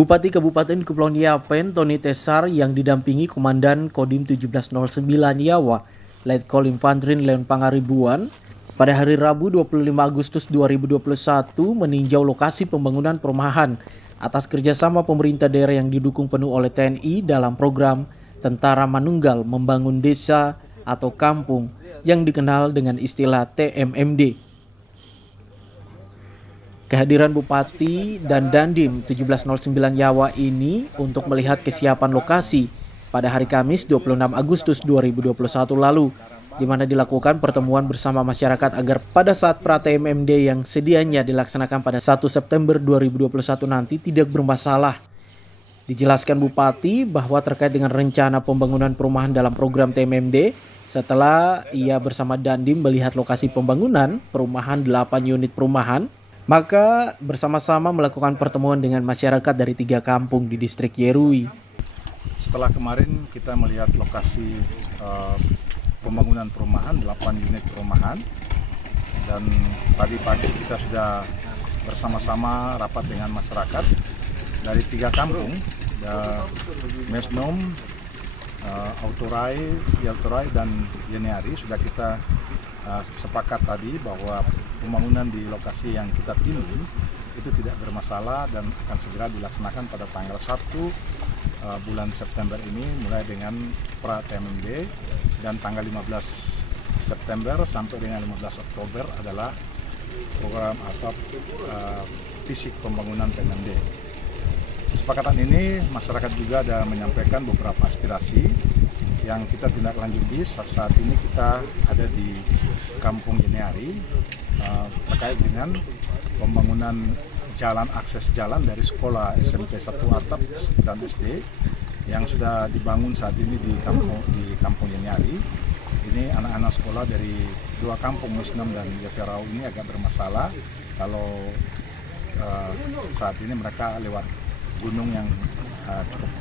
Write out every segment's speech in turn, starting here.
Bupati Kabupaten Kepulauan Yapen, Tony Tesar, yang didampingi Komandan Kodim 1709 Yawa, Letkol Infantrin Leon Pangaribuan, pada hari Rabu 25 Agustus 2021 meninjau lokasi pembangunan perumahan atas kerjasama pemerintah daerah yang didukung penuh oleh TNI dalam program Tentara Manunggal Membangun Desa atau Kampung yang dikenal dengan istilah TMMD. Kehadiran Bupati dan Dandim 1709 Yawa ini untuk melihat kesiapan lokasi pada hari Kamis 26 Agustus 2021 lalu, di mana dilakukan pertemuan bersama masyarakat agar pada saat pra-TMMD yang sedianya dilaksanakan pada 1 September 2021 nanti tidak bermasalah. Dijelaskan Bupati bahwa terkait dengan rencana pembangunan perumahan dalam program TMMD, setelah ia bersama Dandim melihat lokasi pembangunan perumahan 8 unit perumahan, maka bersama-sama melakukan pertemuan dengan masyarakat dari 3 kampung di distrik Yerui. Setelah kemarin kita melihat lokasi pembangunan perumahan, 8 unit perumahan, dan tadi pagi kita sudah bersama-sama rapat dengan masyarakat dari 3 kampung, Mesnom, Autorai, Yaltorai, dan Yeneari. Sudah kita sepakat tadi bahwa pembangunan di lokasi yang kita pilih itu tidak bermasalah dan akan segera dilaksanakan pada tanggal 1 bulan September ini, mulai dengan pra-TMMD, dan tanggal 15 September sampai dengan 15 Oktober adalah program atau fisik pembangunan TMMD. Kesepakatan ini masyarakat juga ada menyampaikan beberapa aspirasi yang kita tindak lanjuti. Saat ini kita ada di Kampung Yeneari terkait dengan pembangunan jalan, akses jalan dari sekolah SMP 1 Atap dan SD yang sudah dibangun saat ini di Kampung Yeneari. Ini anak-anak sekolah dari 2 kampung, Muslim dan Yaterau, ini agak bermasalah kalau saat ini mereka lewat gunung yang cukup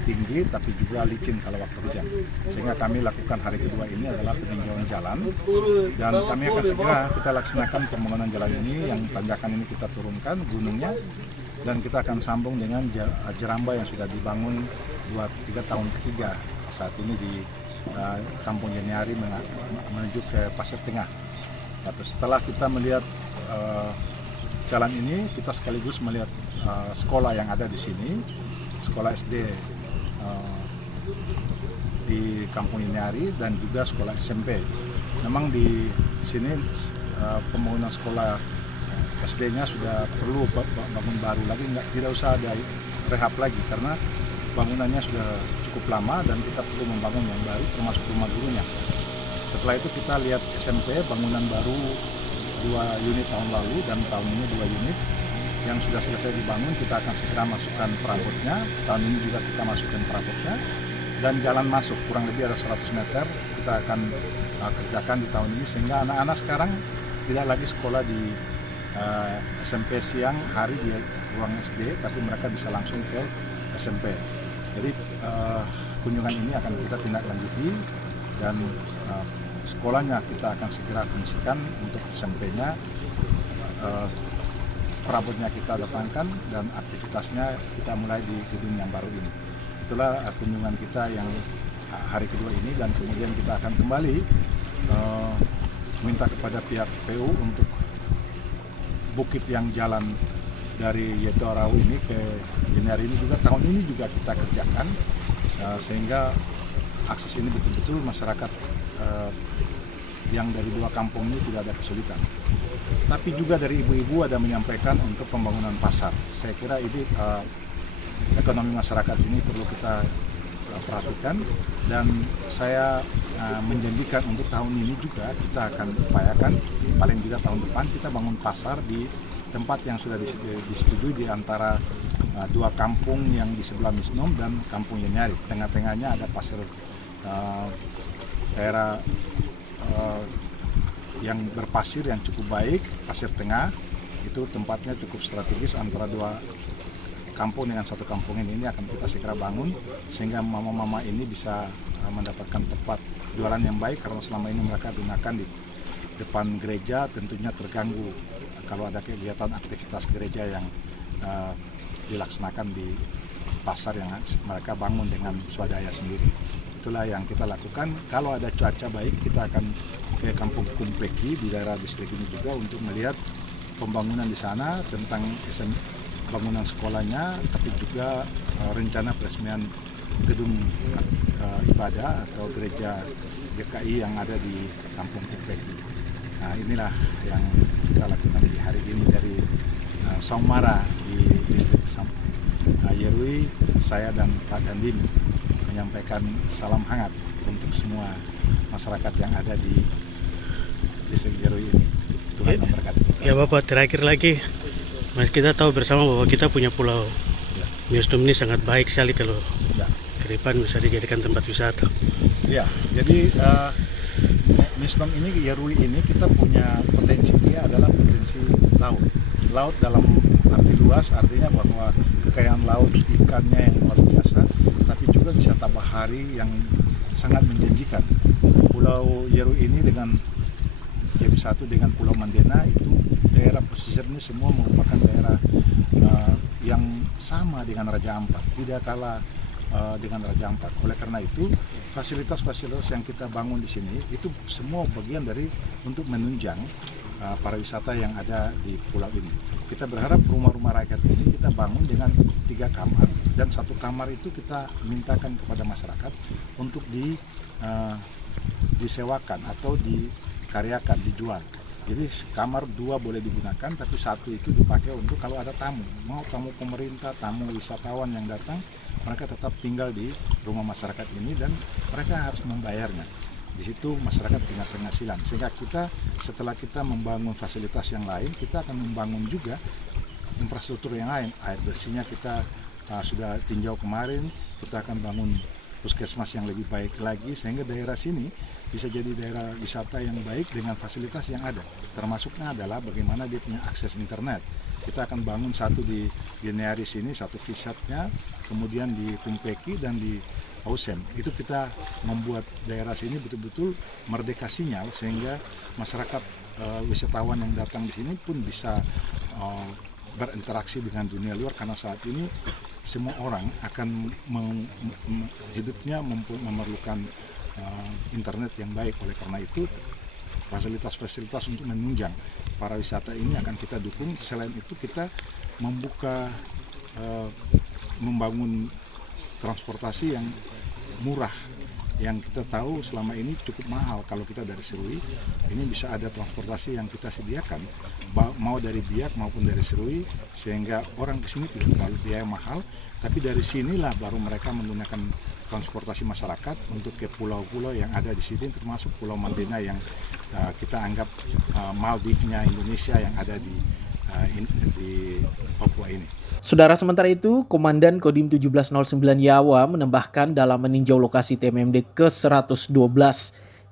tinggi tapi juga licin kalau waktu hujan, sehingga kami lakukan hari kedua ini adalah peninjauan jalan, dan kami akan segera kita laksanakan pembangunan jalan ini. Yang tanjakan ini kita turunkan gunungnya, dan kita akan sambung dengan jeramba yang sudah dibangun 2-3 tahun ketiga saat ini di Kampung Yeneari menuju ke Pasir Tengah. Atau setelah kita melihat jalan ini, kita sekaligus melihat sekolah yang ada di sini, sekolah SD di Kampung Yeneari dan juga sekolah SMP. Memang di sini pembangunan sekolah SD-nya sudah perlu bangun baru lagi, tidak usah ada rehab lagi karena bangunannya sudah cukup lama dan kita perlu membangun yang baru termasuk rumah gurunya. Setelah itu kita lihat SMP, bangunan baru 2 unit tahun lalu dan tahun ini 2 unit yang sudah selesai dibangun. Kita akan segera masukkan perabotnya. Tahun ini juga kita masukkan perabotnya, dan jalan masuk kurang lebih ada 100 meter kita akan kerjakan di tahun ini, sehingga anak-anak sekarang tidak lagi sekolah di SMP siang hari di ruang SD, tapi mereka bisa langsung ke SMP. Jadi kunjungan ini akan kita tindak lanjuti, dan sekolahnya kita akan segera fungsikan untuk SMP-nya. Perabotnya kita datangkan dan aktivitasnya kita mulai di gedung yang baru ini. Itulah kunjungan kita yang hari kedua ini, dan kemudian kita akan kembali minta kepada pihak PU untuk bukit yang jalan dari Yeterau ini ke Yeneari ini juga tahun ini juga kita kerjakan, sehingga akses ini betul-betul masyarakat yang dari 2 kampung ini tidak ada kesulitan. Tapi juga dari ibu-ibu ada menyampaikan untuk pembangunan pasar. Saya kira ini ekonomi masyarakat ini perlu kita perhatikan, dan saya menjanjikan untuk tahun ini juga kita akan upayakan paling tidak tahun depan kita bangun pasar di tempat yang sudah disetujui di antara 2 kampung yang di sebelah Misnom dan Kampung Yeneari. Tengah-tengahnya ada pasir daerah yang berpasir yang cukup baik, Pasir Tengah. Itu tempatnya cukup strategis antara 2 kampung dengan 1 kampung ini akan kita segera bangun, sehingga mama-mama ini bisa mendapatkan tempat jualan yang baik, karena selama ini mereka gunakan di depan gereja, tentunya terganggu kalau ada kegiatan aktivitas gereja yang dilaksanakan di pasar yang mereka bangun dengan swadaya sendiri. Itulah yang kita lakukan. Kalau ada cuaca baik, kita akan ke Kampung Kumpeki di daerah distrik ini juga untuk melihat pembangunan di sana tentang bangunan sekolahnya, tapi juga rencana peresmian gedung ibadah atau gereja GKI yang ada di Kampung Kumpeki. Nah, inilah yang kita lakukan di hari ini dari Saumara di distrik Yerui. Saya dan Pak Dandim menyampaikan salam hangat untuk semua masyarakat yang ada di distrik Yerui ini. Tuhan memberkati kita. Ya Bapak, terakhir lagi, Mas, kita tahu bersama bahwa kita punya pulau Miosnom ini sangat baik sekali kalau ke depan bisa dijadikan tempat wisata. Ya, jadi Miosnom ini, Yerui ini kita punya potensi, dia adalah potensi laut. Laut dalam arti luas, artinya bahwa kekayaan laut ikannya yang luar biasa, tapi juga wisata bahari yang sangat menjanjikan. Pulau Yerui ini jadi satu dengan Pulau Mandena, itu daerah pesisir ini semua merupakan daerah yang sama dengan Raja Ampat, tidak kalah dengan Raja Ampat. Oleh karena itu, fasilitas-fasilitas yang kita bangun di sini itu semua bagian dari untuk menunjang para wisata yang ada di pulau ini. Kita berharap rumah-rumah rakyat ini kita bangun dengan 3 kamar, dan 1 kamar itu kita mintakan kepada masyarakat untuk disewakan atau dikaryakan, dijual. Jadi kamar 2 boleh digunakan, tapi 1 itu dipakai untuk kalau ada tamu, mau tamu pemerintah, tamu wisatawan yang datang, mereka tetap tinggal di rumah masyarakat ini dan mereka harus membayarnya. Di situ masyarakat punya penghasilan, sehingga kita setelah kita membangun fasilitas yang lain, kita akan membangun juga infrastruktur yang lain. Air bersihnya kita sudah tinjau kemarin, kita akan bangun puskesmas yang lebih baik lagi, sehingga daerah sini bisa jadi daerah wisata yang baik dengan fasilitas yang ada. Termasuknya adalah bagaimana dia punya akses internet. Kita akan bangun 1 di Yeneari sini, 1 visatnya, kemudian di Kumpeki dan di Ausen. Itu kita membuat daerah sini betul-betul merdeka sinyal, sehingga masyarakat wisatawan yang datang di sini pun bisa berinteraksi dengan dunia luar, karena saat ini semua orang akan hidupnya memerlukan internet yang baik. Oleh karena itu, fasilitas-fasilitas untuk menunjang para wisata ini akan kita dukung. Selain itu, kita membangun transportasi yang murah, yang kita tahu selama ini cukup mahal. Kalau kita dari Serui, ini bisa ada transportasi yang kita sediakan, mau dari Biak maupun dari Serui, sehingga orang ke sini tidak terlalu biaya mahal. Tapi dari sinilah baru mereka menggunakan transportasi masyarakat untuk ke pulau-pulau yang ada di sini, termasuk Pulau Mandena yang kita anggap Maldivnya Indonesia yang ada di Papua ini. Saudara, sementara itu, Komandan Kodim 1709 Yawa menambahkan dalam meninjau lokasi TMMD ke-112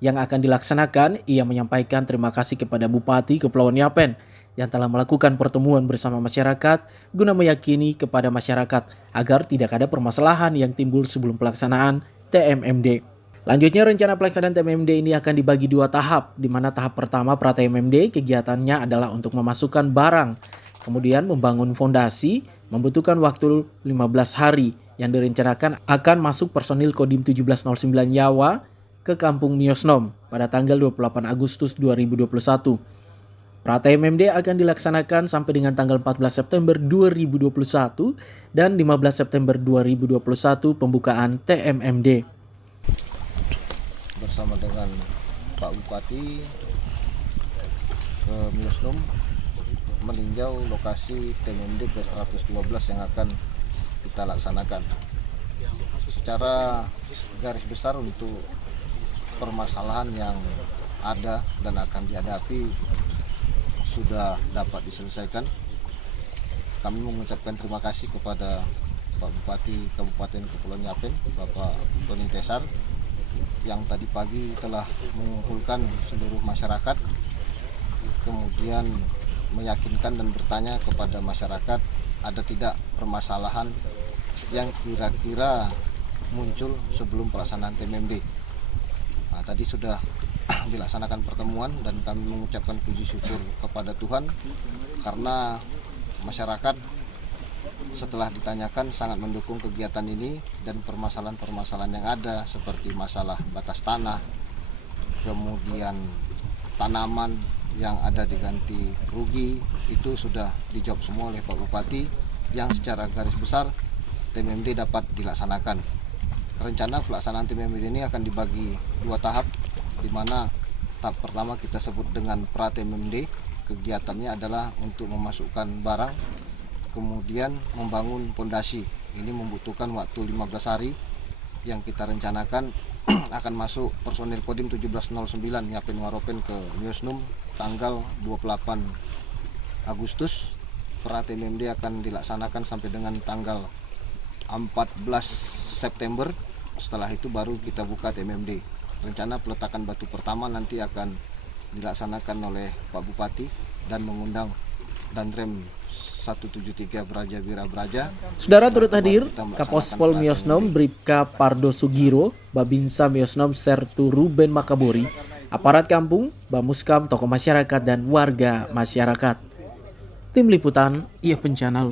yang akan dilaksanakan, ia menyampaikan terima kasih kepada Bupati Kepulauan Yapen yang telah melakukan pertemuan bersama masyarakat guna meyakini kepada masyarakat agar tidak ada permasalahan yang timbul sebelum pelaksanaan TMMD. Lanjutnya, rencana pelaksanaan TMMD ini akan dibagi 2 tahap, di mana tahap pertama pra-TMMD kegiatannya adalah untuk memasukkan barang, kemudian membangun fondasi, membutuhkan waktu 15 hari yang direncanakan akan masuk personil Kodim 1709 Yawa ke Kampung Miosnom pada tanggal 28 Agustus 2021. Pra-TMMD akan dilaksanakan sampai dengan tanggal 14 September 2021 dan 15 September 2021 pembukaan TMMD. Bersama dengan Pak Bupati ke Miosnom meninjau lokasi TMMD ke-112 yang akan kita laksanakan. Secara garis besar untuk permasalahan yang ada dan akan dihadapi sudah dapat diselesaikan. Kami mengucapkan terima kasih kepada Pak Bupati Kabupaten Kepulauan Yapen, Bapak Tony Tesar, yang tadi pagi telah mengumpulkan seluruh masyarakat, kemudian meyakinkan dan bertanya kepada masyarakat ada tidak permasalahan yang kira-kira muncul sebelum pelaksanaan TMMD. Nah, tadi sudah dilaksanakan pertemuan dan kami mengucapkan puji syukur kepada Tuhan karena masyarakat setelah ditanyakan sangat mendukung kegiatan ini dan permasalahan-permasalahan yang ada seperti masalah batas tanah, kemudian tanaman yang ada diganti rugi, itu sudah dijawab semua oleh Pak Bupati yang secara garis besar TMMD dapat dilaksanakan. Rencana pelaksanaan TMMD ini akan dibagi 2 tahap, di mana tahap pertama kita sebut dengan pra TMMD. Kegiatannya adalah untuk memasukkan barang, kemudian membangun pondasi. Ini membutuhkan waktu 15 hari yang kita rencanakan akan masuk personil Kodim 1709 Nyapen Waropen ke Miosnum tanggal 28 Agustus. Pra TMMD akan dilaksanakan sampai dengan tanggal 14 September. Setelah itu baru kita buka TMMD. Rencana peletakan batu pertama nanti akan dilaksanakan oleh Pak Bupati dan mengundang Danrem 173 Braja Bira Braja. Saudara turut hadir Kapospol Miosnom Bribka Pardo Sugiro, Babinsa Miosnom Sertu Ruben Makabori, aparat kampung, Bamuskam, tokoh masyarakat dan warga masyarakat. Tim Liputan, IAFN Channel.